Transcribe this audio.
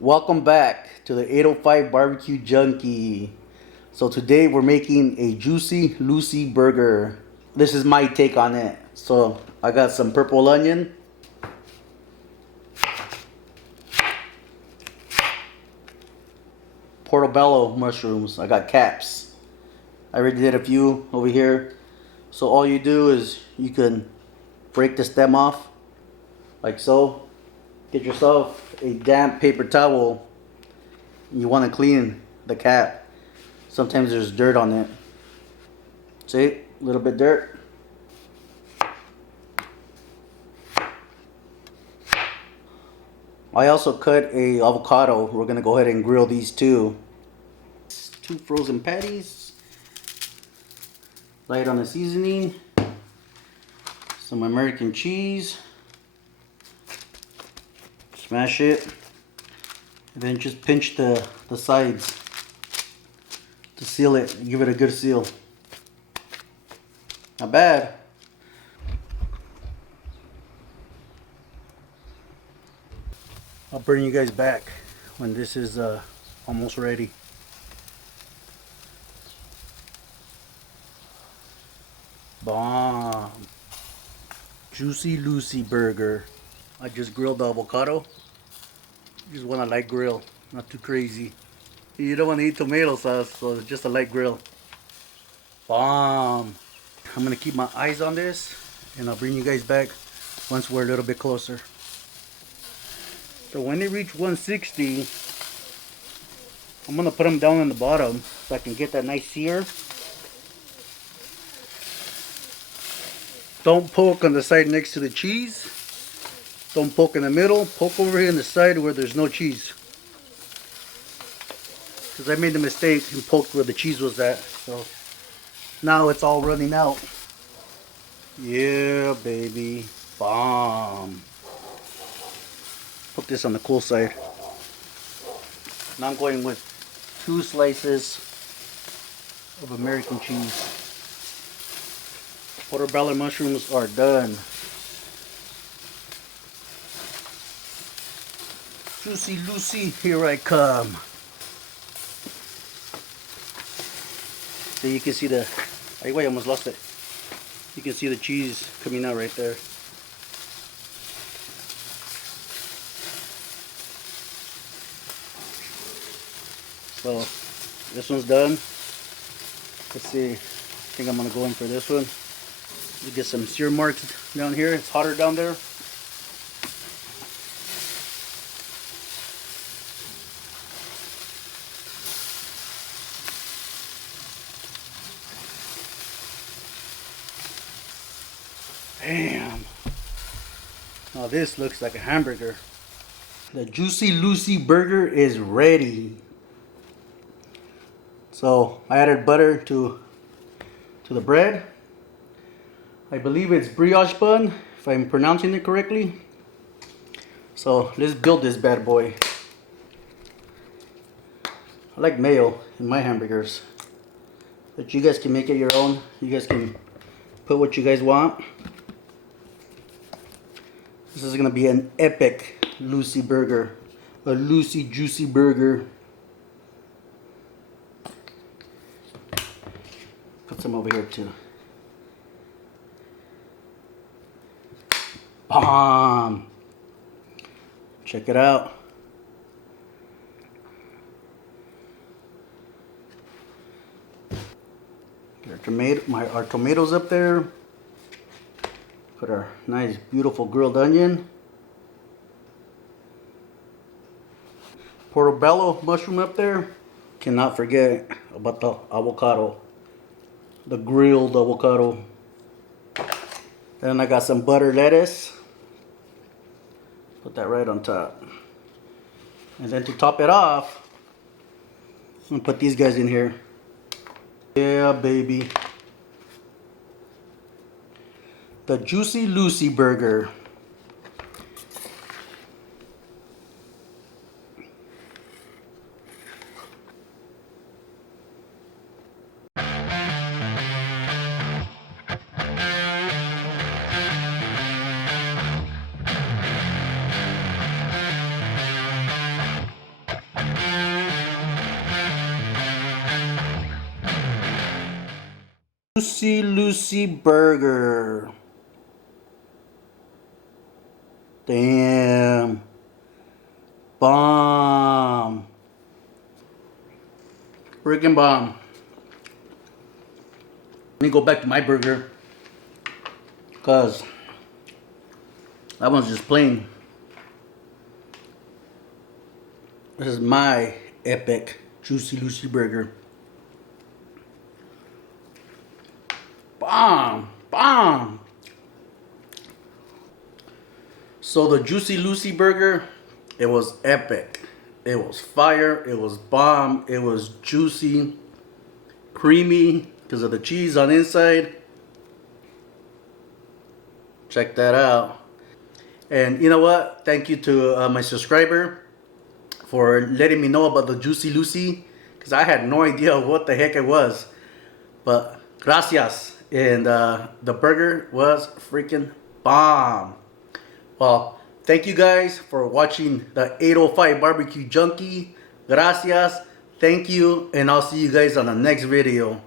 Welcome back to the 805 Barbecue Junkie. So today we're making a Juicy Lucy burger. This is my take on it. So I got some purple onion, portobello mushrooms. I got caps. I already did a few over here. So all you do is you can break the stem off like so. Get yourself a damp paper towel. You want to clean the cap. Sometimes there's dirt on it. See, a little bit dirt. I also cut a avocado. We're gonna go ahead and grill these two. Two frozen patties. Light on the seasoning. Some American cheese. Smash it. And then just pinch the sides to seal it. Give it a good seal. Not bad. I'll bring you guys back when this is almost ready. Bomb. Juicy Lucy burger. I just grilled the avocado. Just want a light grill, not too crazy. You don't want to eat tomato sauce, so just a light grill. Bomb. I'm gonna keep my eyes on this, and I'll bring you guys back once we're a little bit closer. So when they reach 160, I'm gonna put them down on the bottom so I can get that nice sear. Don't poke on the side next to the cheese. Don't poke in the middle. Poke over here on the side where there's no cheese. Because I made the mistake and poked where the cheese was at. So now it's all running out. Yeah, baby. Bomb. Put this on the cool side. Now I'm going with 2 slices of American cheese. Portobello mushrooms are done. Juicy Lucy, here I come. So you can see the, I almost lost it. You can see the cheese coming out right there. So this one's done. Let's see, I think I'm gonna go in for this one. You get some sear marks down here. It's hotter down there. Damn. Now this looks like a hamburger. The Juicy Lucy burger is ready. So I added butter to the bread. I believe it's brioche bun, if I'm pronouncing it correctly. So let's build this bad boy. I like mayo in my hamburgers, but you guys can make it your own. You guys can put what you guys want. This is gonna be an epic Lucy burger, a Lucy juicy burger. Put some over here too. Bomb! Check it out. Get our tomatoes up there. Put our nice, beautiful grilled onion. Portobello mushroom up there. Cannot forget about the avocado. The grilled avocado. Then I got some butter lettuce. Put that right on top. And then to top it off, I'm gonna put these guys in here. Yeah, baby. The Juicy Lucy burger. Juicy Lucy Burger. Damn. Bomb. Freaking bomb. Let me go back to my burger. Cause that one's just plain. This is my epic Juicy Lucy Burger. Bomb. Bomb. So the Juicy Lucy Burger, it was epic. It was fire. It was bomb. It was juicy, creamy because of the cheese on the inside. Check that out. And you know what? Thank you to my subscriber for letting me know about the Juicy Lucy, because I had no idea what the heck it was. But gracias. And the burger was freaking bomb. Well, thank you guys for watching the 805 Barbecue Junkie. Gracias. Thank you. And I'll see you guys on the next video.